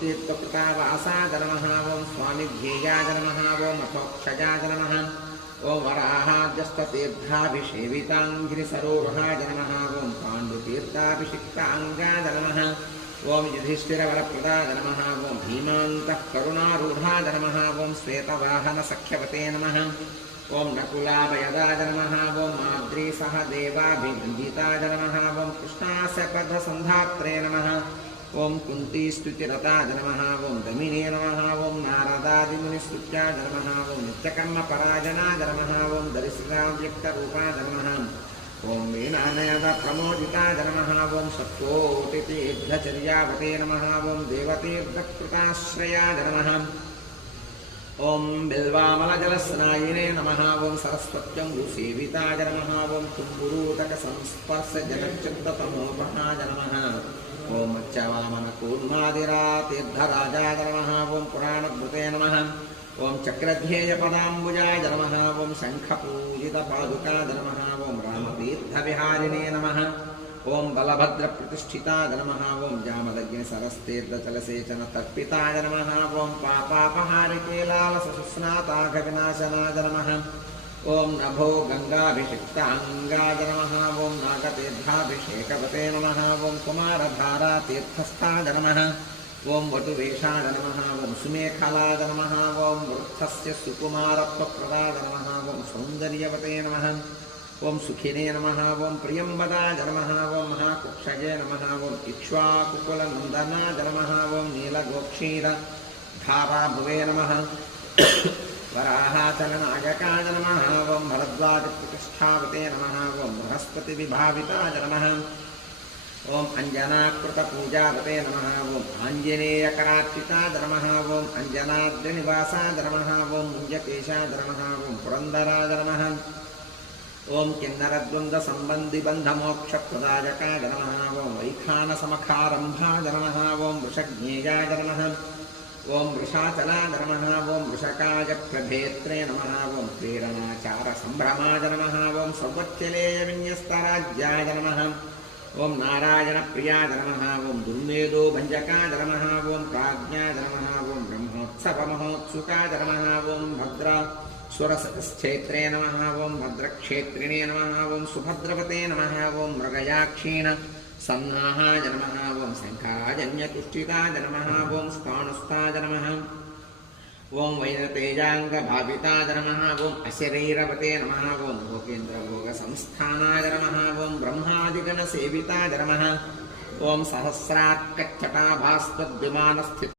तीर्थकृतावासाय नमः ओं स्वामिध्येयाय नमः ओं अथोक्षजाय नमः ओं वराहाद्यस्ततीर्थाभिषेविताङ्गिरिसरोरुहाय नमः ओं पाण्डुतीर्थाभिषिक्ताङ्गाय नमः ओं युधिष्ठिरवरप्रदाय नमः ओं भीमान्तः करुणारूढाय नमः ओं श्वेतवाहनसख्यवते नमः ओं नकुलाभयदाय नमः ओं माद्रीसहदेवाभिवन्दिताय नमः ओं कृष्णास्यपथसन्धात्रे नमः ओं कुन्तीस्तुतिरताय नमः ओं दमिने नमः ओं नारदादिमुनिस्तुत्याय नमः ओं नित्यकर्मपरायणाय नमः ओं दरिद्राव्यक्तरूपाय नमः ओं वीणानयदप्रमोदिताय नमः ओं सत्कोटितीर्थचर्यावते नमः ओं देवतीर्थकृताश्रयाय नमः ओं बिल्वामलजलस्नायिने नमः ओं सरस्वत्यङ्गुसेविताय नमः ओं कुम्भुरूतकसंस्पर्शजनच्चित्ततमोपहाय नमः ओं मच्चवामनकूर्मादिरातीर्थराजाय नमः ओं पुराणभृते नमः ओं चक्रध्येयपदाम्बुजाय नमः ओं शङ्खपूजितपादुकाय नमः ओं रामतीर्थविहारिणे नमः ओं बलभद्रप्रतिष्ठिताय नमः ओं जामदग्निसरस्तीर्थजलसेचनतर्पिताय नमः ओं पापापहारिके लालसुस्नाताघविनाशनाय नमः ओं नभो गंगाभिषिक्तांगाय नमः ओं नागतीर्थाभिषेकवते नमः ओं कुमारधारातीर्थस्थाय नमः ओं वटुवेषाय नमः ओं सुमेखलाय नमः ओं वृद्धस्य सुकुमारत्वप्रदाय नमः ओं सौन्दर्यवते नमः ओं सुखिने नमः ओं प्रियंवदाय नमः ओं महाकुक्षये नमः ओं इक्ष्वाकुकुलनन्दनाय नमः ओं नीलगोक्षीरधाराभुवे नमः वराहाचलनायकाय नमः ओं भरद्वाजप्रतिष्ठावते नमः ओं बृहस्पतिविभाविताय नमः ओं अञ्जनाकृतपूजावते नमः ओं आञ्जनेयकरार्चिताय नमः ओं अञ्जनाद्रिनिवासाय नमः ओं मुञ्जकेशाय नमः ओं पुरन्दराय नमः ओं किन्नरद्वन्द्वसम्बन्धिबन्धमोक्षप्रदायकाय नमः ओं वैखानसमखारम्भाय नमः ओं वृषज्ञेयाय नमः ओं वृषाचलाय नमः ओं वृषकाय प्रभेत्रे नमः ओं प्रेरणाचारसम्भ्रमाय नमः ओं सर्वत्यलेयविन्यस्तराज्याय नमः ओं नारायणप्रियाय नमः ओं दुर्मेधोभञ्जकाय नमः ओं प्राज्ञाय नमः ओं ब्रह्मोत्सवमहोत्सुकाय नमः ओं भद्रासुरसतश्चैत्रे नमः ओं भद्रक्षेत्रिणे नमः ओं सुभद्रवते नमः ओं मृगयाक्षीण सन्नाहाय नमः ओं शङ्खराजन्यतुष्टिताय नमः ओं स्थाणुस्ताय नमः ओं वैनतेजाङ्गभाविताय नमः ओं अशरीरवते नमः ओं भोगेन्द्रभोगसंस्थानाय नमः ओं ब्रह्मादिगणसेविताय नमः ओं सहस्रार्कच्छटाभास्त्वद्विमानस्थित